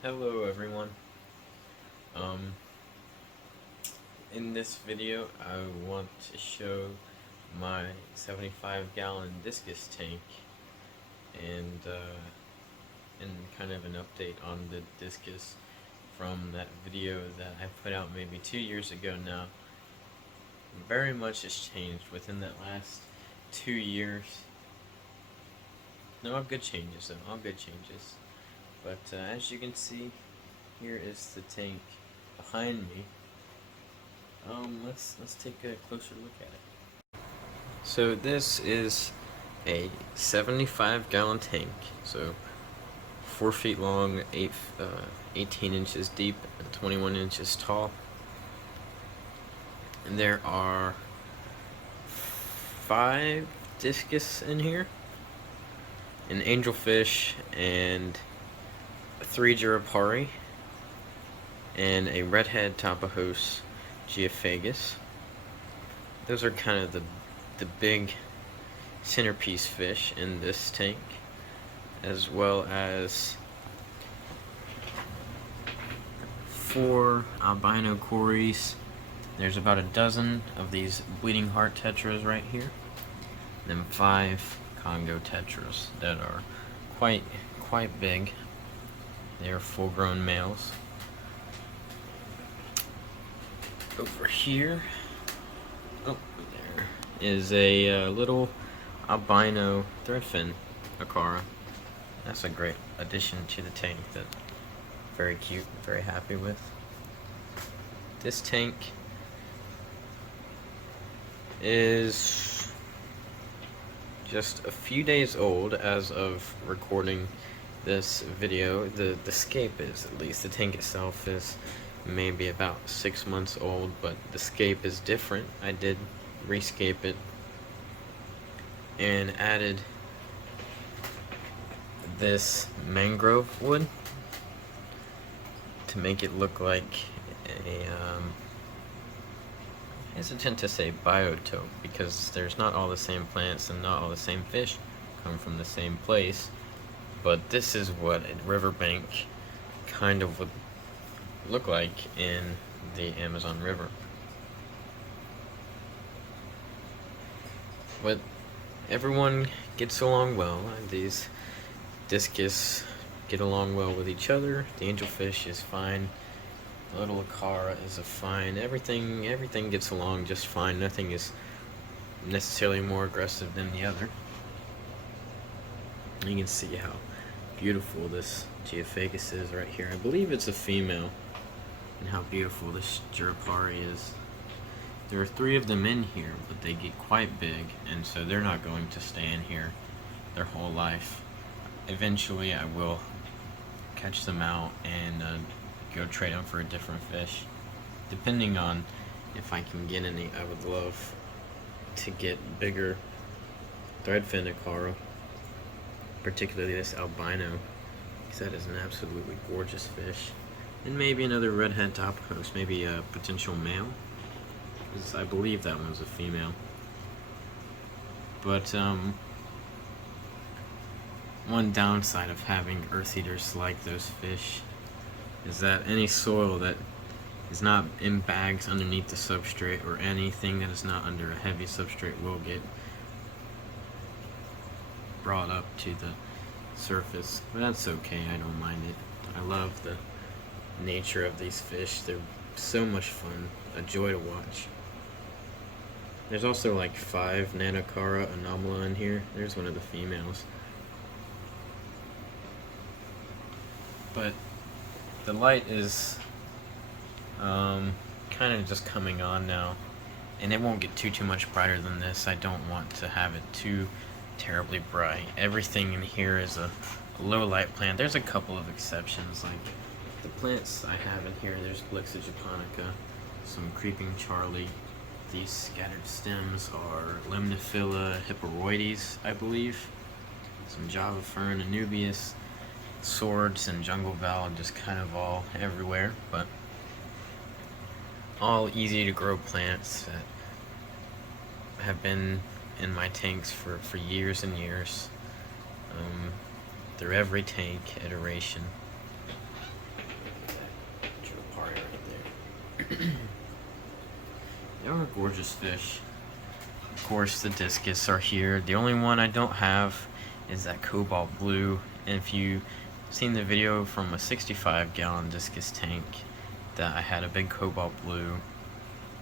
Hello everyone. Um, in this video I want to show my 75-gallon Discus tank and kind of an update on the Discus from that video that I put out maybe 2 years ago now. Very much has changed within that last 2 years. No, all good changes though, all good changes. But as you can see, here is the tank behind me. Let's take a closer look at it. So this is a 75-gallon tank. So 4 feet long, 18 inches deep, and 21 inches tall. And there are 5 discus in here, an angelfish, and 3 Girapari, and a redhead Tapajos geophagus. Those are kind of the big centerpiece fish in this tank, as well as 4 albino cories. There's about a dozen of these bleeding heart tetras right here, and then 5 Congo tetras that are quite big. They are full-grown males. Over here, there is a little albino threadfin acara. That's a great addition to the tank that very cute, very happy with. This tank is just a few days old as of recording this video. The scape is, at least. The tank itself is maybe about 6 months old, but the scape is different. I did rescape it and added this mangrove wood to make it look like a hesitant to say biotope, because there's not all the same plants and not all the same fish come from the same place, but this is what a riverbank kind of would look like in the Amazon River. But everyone gets along well. These discus get along well with each other. The angelfish is fine. The little acara is a fine. Everything gets along just fine. Nothing is necessarily more aggressive than the other. You can see how beautiful this geophagus is right here. I believe it's a female, and how beautiful this Girapari is. There are 3 of them in here, but they get quite big, and so they're not going to stay in here their whole life. Eventually I will catch them out and go trade them for a different fish. Depending on if I can get any, I would love to get bigger threadfin acara, particularly this albino, because that is an absolutely gorgeous fish. And maybe another redhead Tapajos, maybe a potential male, because I believe that one's a female. But one downside of having earth eaters like those fish is that any soil that is not in bags underneath the substrate, or anything that is not under a heavy substrate, will get brought up to the surface. But that's okay, I don't mind it. I love the nature of these fish. They're so much fun, a joy to watch. There's also like 5 Nanocara anomala in here. There's one of the females. But the light is kind of just coming on now, and it won't get too much brighter than this. I don't want to have it too terribly bright. Everything in here is a low light plant. There's a couple of exceptions, like the plants I have in here. There's Blixa japonica, some creeping Charlie. These scattered stems are Limnophila hyperoides, I believe. Some Java fern, Anubias, swords, and jungle val, just kind of all everywhere, but all easy to grow plants that have been in my tanks for years and years, through every tank iteration. gorgeous fish. Of course, the Discus are here. The only one I don't have is that cobalt blue. And if you've seen the video from a 65-gallon Discus tank that I had a big cobalt blue,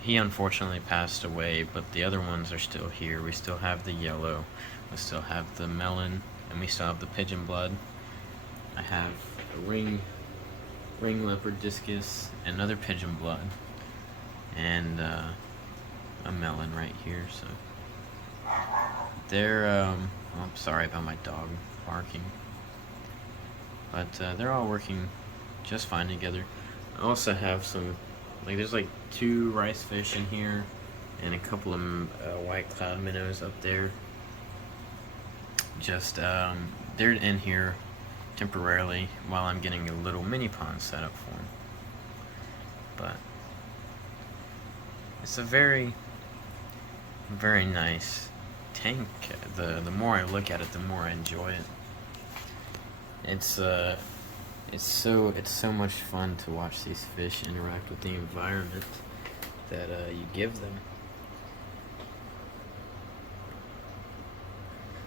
he unfortunately passed away, but the other ones are still here. We still have the yellow, we still have the melon, and we still have the pigeon blood. I have a ring leopard Discus, another pigeon blood, and a melon right here. So they're I'm sorry about my dog barking, but they're all working just fine together. I also have some, like, there's like 2 rice fish in here and a couple of white cloud minnows up there. Just they're in here temporarily while I'm getting a little mini pond set up for them. But it's a very, very nice tank. The more I look at it, the more I enjoy it. It's so much fun to watch these fish interact with the environment that you give them.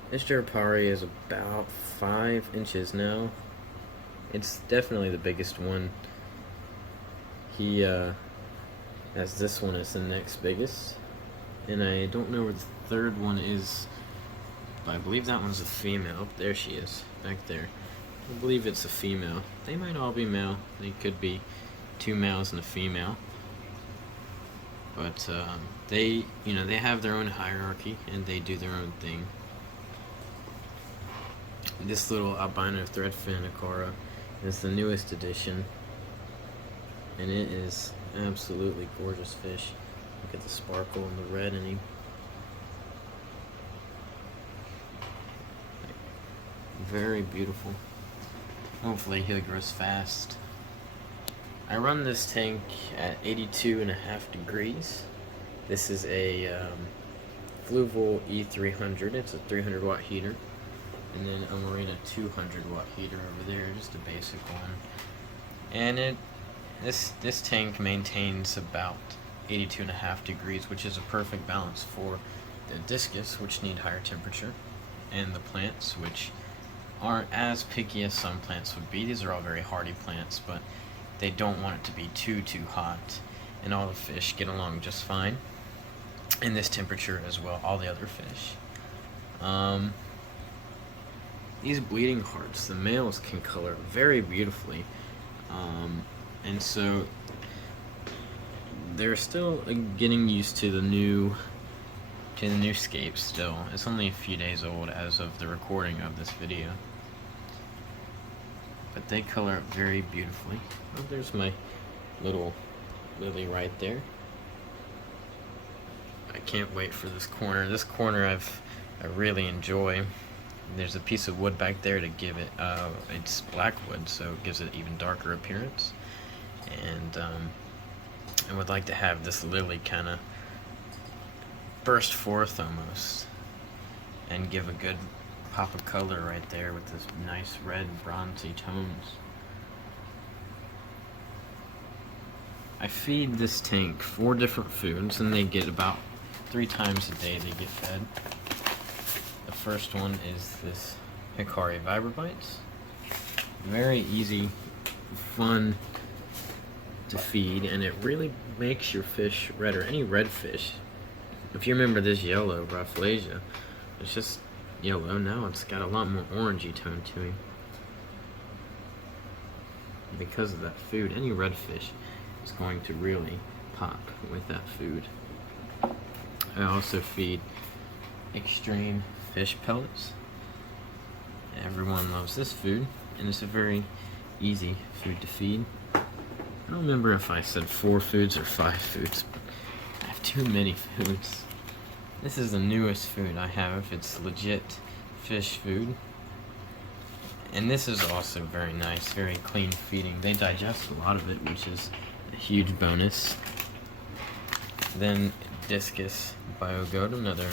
This Jerapari is about 5 inches now. It's definitely the biggest one. He has this one as the next biggest, and I don't know where the third one is, but I believe that one's a female. There she is, back there. I believe it's a female. They might all be male. They could be 2 males and a female. But they have their own hierarchy and they do their own thing. This little albino threadfin Akara is the newest edition, and it is absolutely gorgeous fish. Look at the sparkle and the red in him. Very beautiful. Hopefully he grows fast. I run this tank at 82.5 degrees. This is a Fluval E300. It's a 300 watt heater. And then a Marina 200 watt heater over there, just a basic one. And this tank maintains about 82.5 degrees, which is a perfect balance for the Discus, which need higher temperature, and the plants, which aren't as picky as some plants would be. These are all very hardy plants, but they don't want it to be too hot, and all the fish get along just fine in this temperature as well, all the other fish. These bleeding hearts, the males can color very beautifully, and so they're still getting used to the new scape still. It's only a few days old as of the recording of this video, but they color very beautifully. Oh, there's my little lily right there. I can't wait for this corner. This corner I really enjoy. There's a piece of wood back there to give it, it's black wood, so it gives it even darker appearance. And I would like to have this lily kind of burst forth almost and give a good pop of color right there with this nice red bronzy tones. I feed this tank 4 different foods, and they get about 3 times a day they get fed. The first one is this Hikari Vibrobites. Very easy, fun to feed, and it really makes your fish redder. Any red fish, if you remember this yellow Rafflesia, it's just yellow. Now it's got a lot more orangey tone to him. Because of that food, any red fish is going to really pop with that food. I also feed extreme fish pellets. Everyone loves this food, and it's a very easy food to feed. I don't remember if I said 4 foods or 5 foods, but I have too many foods. This is the newest food I have. It's legit fish food. And this is also very nice, very clean feeding. They digest a lot of it, which is a huge bonus. Then Discus Biogoat, another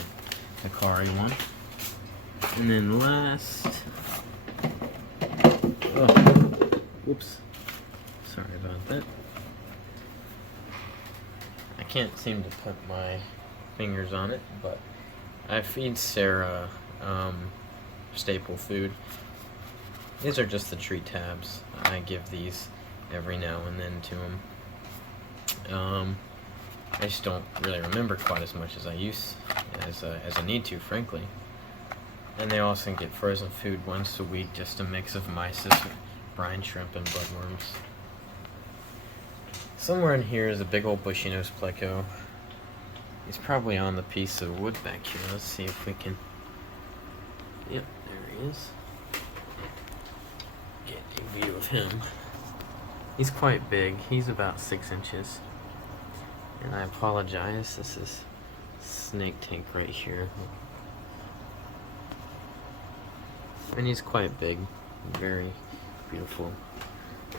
Hikari one. And then last, whoops, sorry about that. I can't seem to put my fingers on it, but I feed Sarah staple food. These are just the treat tabs. I give these every now and then to him. I just don't really remember quite as much as I need to, frankly. And they also get frozen food once a week, just a mix of mysis, brine shrimp, and bloodworms. Somewhere in here is a big old bushy-nosed pleco. He's probably on the piece of wood back here. Let's see if we can... Yep, there he is. Get a view of him. He's quite big. He's about 6 inches. And I apologize, this is snake tank right here. And he's quite big. Very beautiful.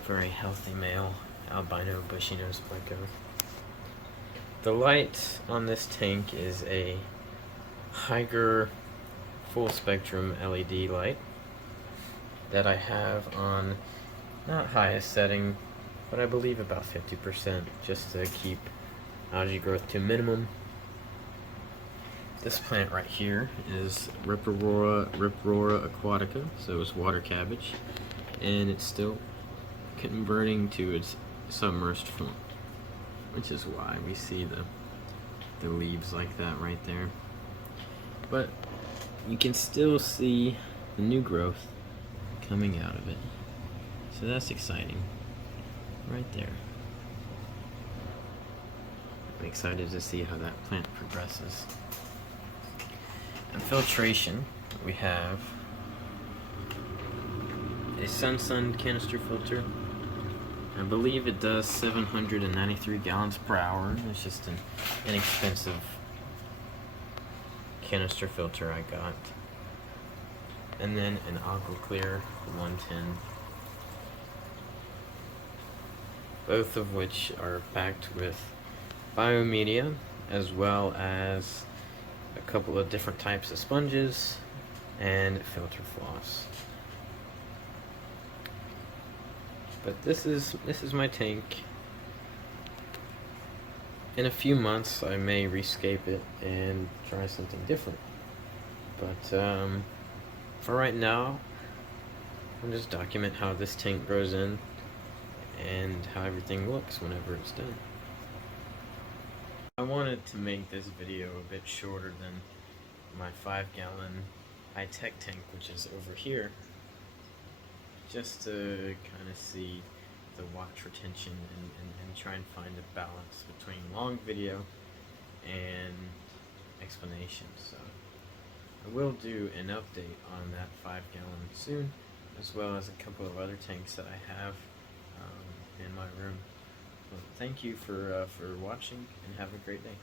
Very healthy male albino bushy-nosed pleco. The light on this tank is a Hygger full spectrum LED light that I have on not highest setting, but I believe about 50%, just to keep algae growth to a minimum. This plant right here is Riprora aquatica, so it's water cabbage, and it's still converting to its submerged form, which is why we see the leaves like that right there. But you can still see the new growth coming out of it, so that's exciting right there. I'm excited to see how that plant progresses. In filtration, we have a Sun canister filter. I believe it does 793 gallons per hour. It's just an inexpensive canister filter I got. And then an Aqua Clear 110. Both of which are packed with biomedia, as well as a couple of different types of sponges and filter floss. But this is my tank. In a few months I may rescape it and try something different. But for right now, I'll just document how this tank grows in and how everything looks whenever it's done. I wanted to make this video a bit shorter than my 5-gallon high-tech tank, which is over here, just to kind of see the watch retention and try and find a balance between long video and explanation. So I will do an update on that 5-gallon soon, as well as a couple of other tanks that I have in my room. Well, thank you for watching, and have a great day.